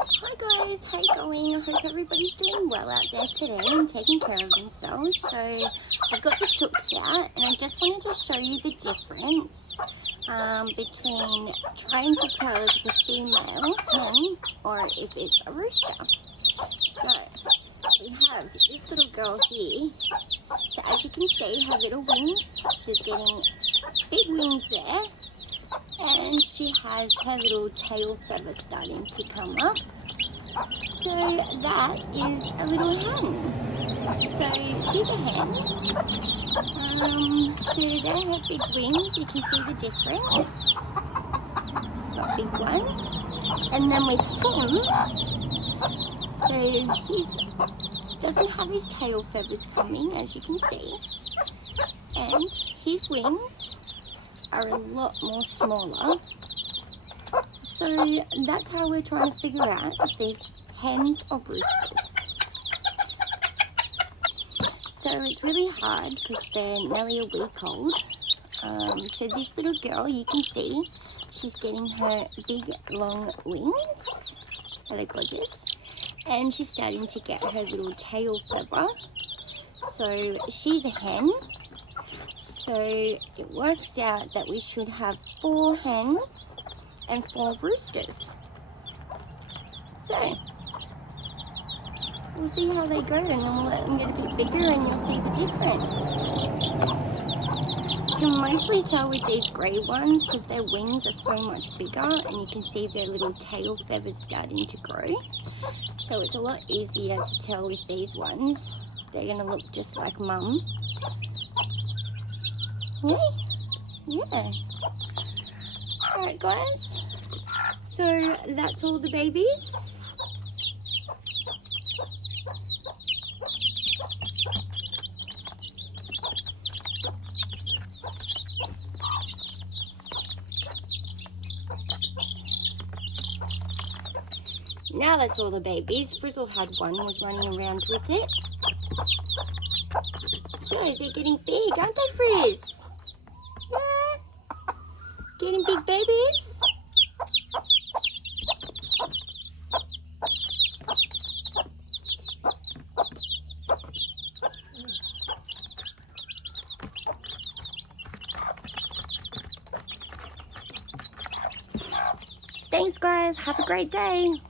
Hi guys, how you going? I hope everybody's doing well out there today and taking care of themselves. So I've got the chooks out and I just wanted to show you the difference between trying to tell if it's a female hen or if it's a rooster. So we have this little girl here. So as you can see, her little wings, she's getting big wings there. And she has her little tail feather starting to come up. So that is a little hen. So she's a hen. So they have big wings. You can see the difference. She's got big ones. And then with him, so he doesn't have his tail feathers coming, as you can see. And his wings are a lot more smaller. So that's how we're trying to figure out if they're hens or roosters. So it's really hard because they're nearly a week old. So this little girl, you can see, she's getting her big long wings. Are they gorgeous? And she's starting to get her little tail feather. So she's a hen. So it works out that we should have 4 hens and 4 roosters. So we'll see how they go and then we'll let them get a bit bigger and you'll see the difference. You can mostly tell with these grey ones because their wings are so much bigger and you can see their little tail feathers starting to grow. So it's a lot easier to tell with these ones. They're going to look just like mum. Yeah. Alright guys, so that's all the babies. Now that's all the babies. Frizzle had one, was running around with it. So they're getting big, aren't they, Frizz? Yeah. Getting big babies. Thanks guys, have a great day.